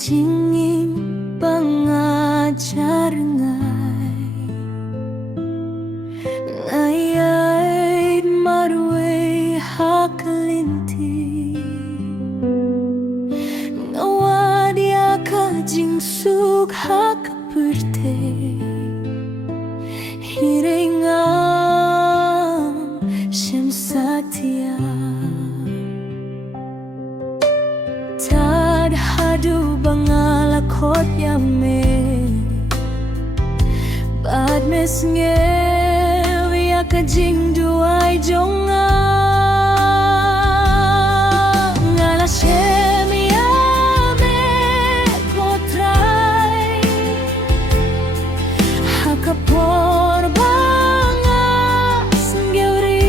jingin pengajar ngai ngayait marwe haklinti ngawadia kajing suk hakaperte hiringam shem satya tad hadu bangala khot yame bad mes nge ya kajing duai jonga ngala shem yame kotrai hakapor banga senggeuri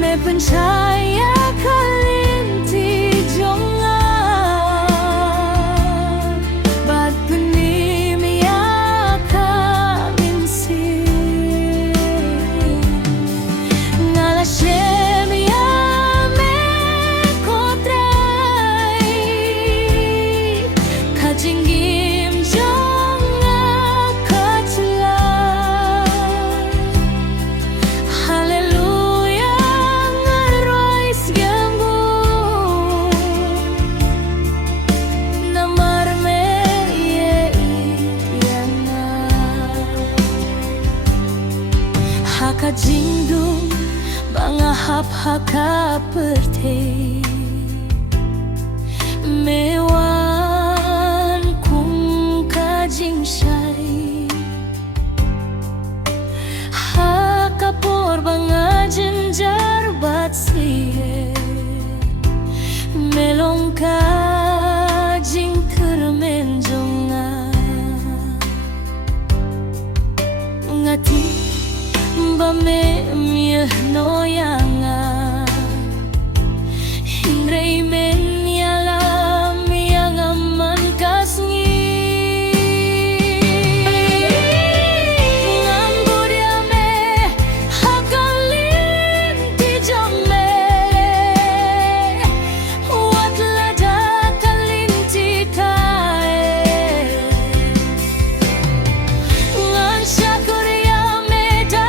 me pencaya Hakajingdung bangahap hakaperte mewan kung kajing syai hakapor bangajen jarbat siye melong kajing termenjonga ngati bame mia noyanga hindrei men yala mianga man kasngi ngambudia me hakalin ti jamme watla da kalin ti tae ngan shakuria me da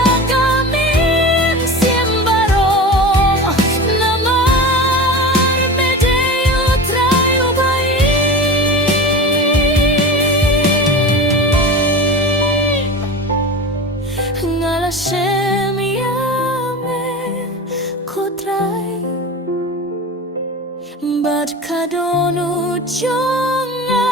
ngala shem yame kotrai bad kadonu jonga